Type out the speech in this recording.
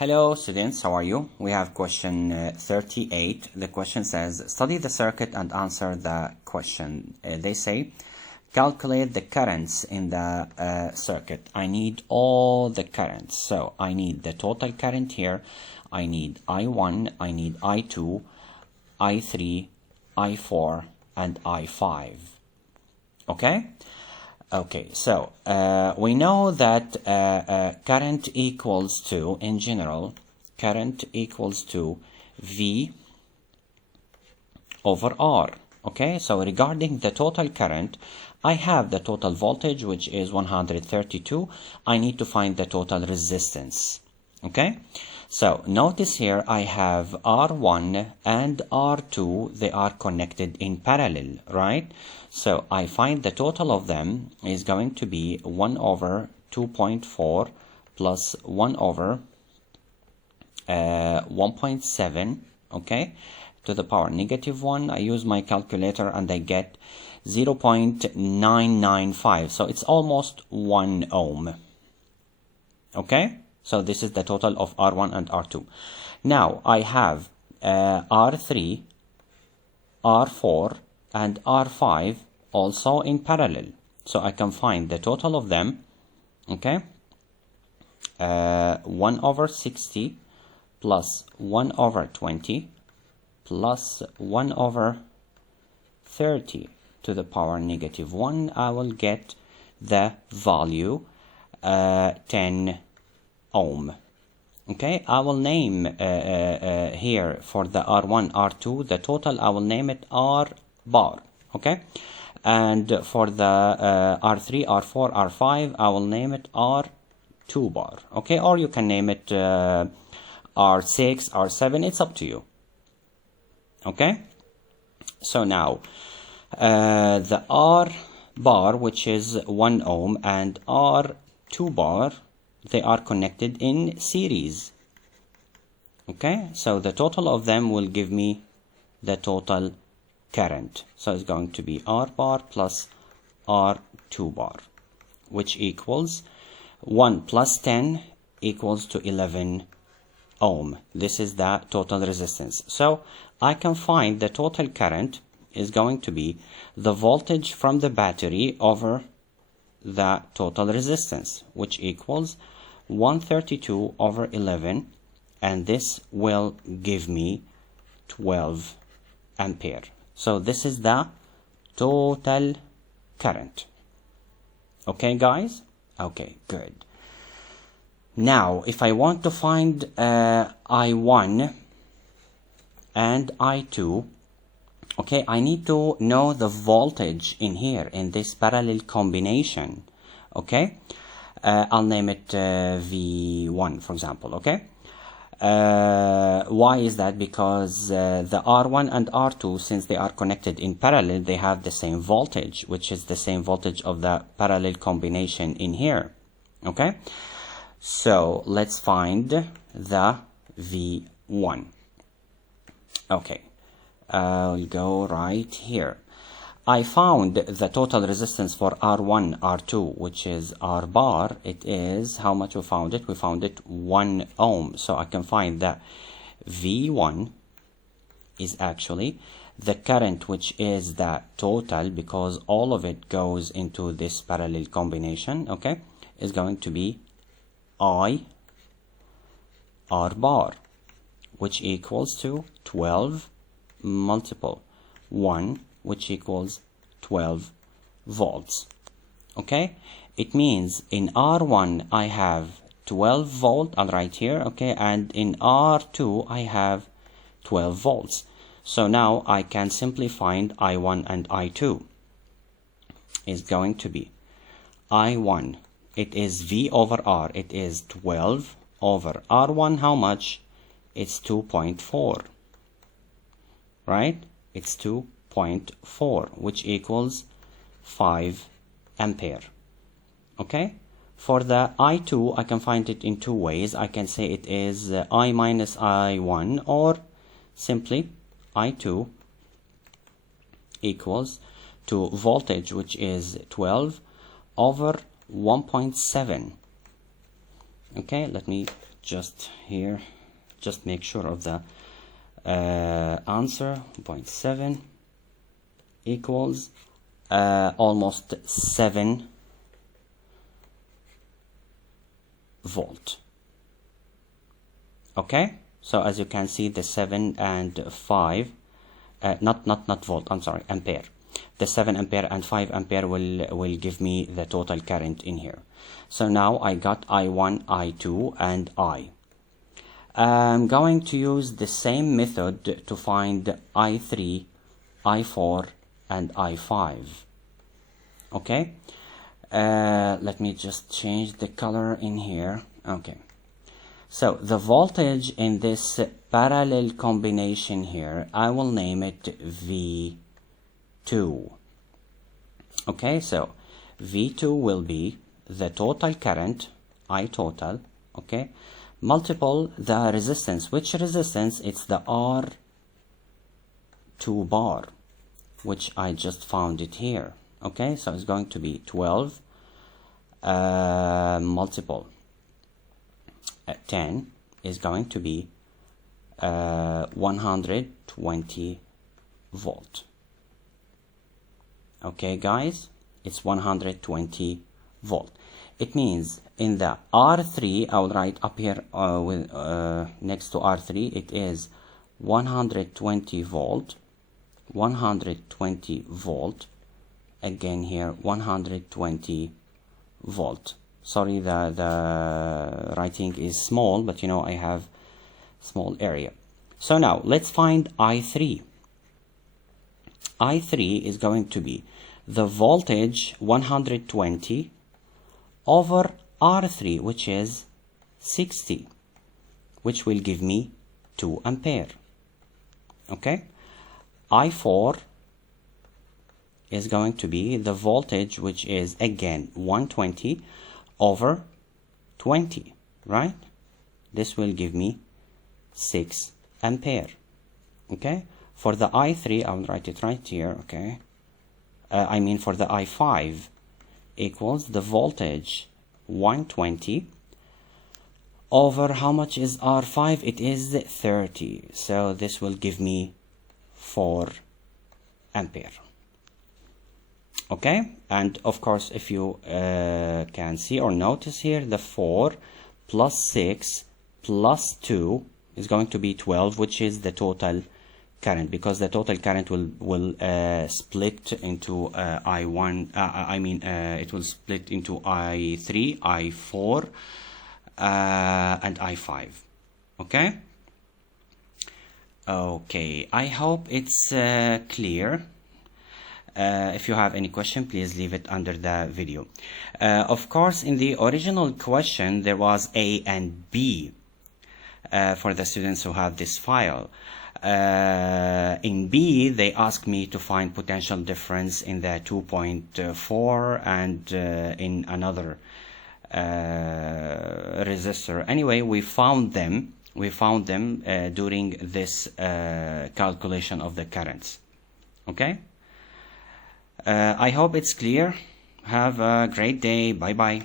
Hello students, how are you? We have question 38. The question says, study the circuit and answer the question. They say, calculate the currents in the circuit. I need all the currents. So I need the total current here. I need I1, I need I2, I3, I4, and I5. Okay? Okay, so we know that current equals to, in general, current equals to V over R. Okay, so regarding the total current, I have the total voltage, which is 132. I need to find the total resistance. Okay, so notice here I have R1 and R2. They are connected in parallel, right? So I find the total of them is going to be 1 over 2.4 plus 1 over 1.7, okay, to the power negative 1. I use my calculator and I get 0.995. So it's almost 1 ohm. Okay, so this is the total of R1 and R2. Now I have R3, R4, and R5 also in parallel. So I can find the total of them, okay, 1 over 60 plus 1 over 20 plus 1 over 30 to the power negative 1. I will get the value 10 ohm. Okay, I will name here for the R1, R2, the total I will name it R bar. Okay, and for the R3, R4, R5, I will name it R2 bar. Okay, or you can name it R6, R7, it's up to you. Okay, so now the R bar, which is 1 ohm, and R2 bar, they are connected in series. Okay, so the total of them will give me the total current. So it's going to be R bar plus R2 bar, which equals 1 plus 10 equals to 11 ohm. This is the total resistance. So I can find the total current is going to be the voltage from the battery over the total resistance, which equals 132 over 11, and this will give me 12 ampere. So this is the total current. Okay guys? Okay, good. Now if I want to find I1 and I2, okay, I need to know the voltage in here in this parallel combination. Okay, I'll name it V1 for example. Okay, why is that? Because the R1 and R2, since they are connected in parallel, they have the same voltage, which is the same voltage of the parallel combination in here. Okay, so let's find the V1. Okay, I'll go right here. I found the total resistance for R1, R2, which is R bar. It is, how much we found it? We found it 1 ohm. So I can find that V1 is actually the current, which is the total, because all of it goes into this parallel combination, okay, is going to be I R bar, which equals to 12 multiple 1, which equals 12 volts. Okay, it means in R1 I have 12 volt, I'll write here, okay, and in R2 I have 12 volts. So now I can simply find I1 and I2 is going to be I1, it is V over R, it is 12 over R1, how much? It's 2.4, right? It's 2.4, which equals 5 ampere. Okay, for the I2 I can find it in two ways. I can say it is I minus I1, or simply I2 equals to voltage, which is 12 over 1.7. Okay, let me just here, just make sure of the answer. 0.7 equals almost 7 volt. Okay, so as you can see, the 7 and 5 not volt, I'm sorry, ampere. The 7 ampere and 5 ampere will give me the total current in here. So now I got I1, I2 and I. I'm going to use the same method to find I3, I4 and I5. Okay, let me just change the color in here. Okay, so the voltage in this parallel combination here, I will name it V2. Okay, so V2 will be the total current, I total, okay, multiple the resistance. Which resistance? It's the R2 bar, which I just found it here. Okay, so it's going to be 12 multiple 10 is going to be 120 volt. Okay guys, it's 120 volt. It means in the R3, I will write up here with next to R3, it is 120 volt, 120 volt, again here 120 volt. Sorry, the writing is small, but you know I have small area. So now let's find I3. I3 is going to be the voltage 120 over R3, which is 60, which will give me 2 ampere. Okay, I4 is going to be the voltage, which is again 120 over 20, right? This will give me 6 ampere. Okay, for the I3, I'll write it right here. Okay, I mean for the I5 equals the voltage 120 over how much is R5? It is 30, so this will give me 4 ampere. Okay, and of course if you can see or notice here, the 4 plus 6 plus 2 is going to be 12, which is the total current, because the total current will split into I1, it will split into I3, I4 and I5. Okay, okay, I hope it's clear. If you have any question, please leave it under the video. Of course, in the original question, there was A and B for the students who have this file. In B, they asked me to find potential difference in the 2.4 and in another resistor. Anyway, we found them during this calculation of the currents. Okay, I hope it's clear. Have a great day. Bye bye.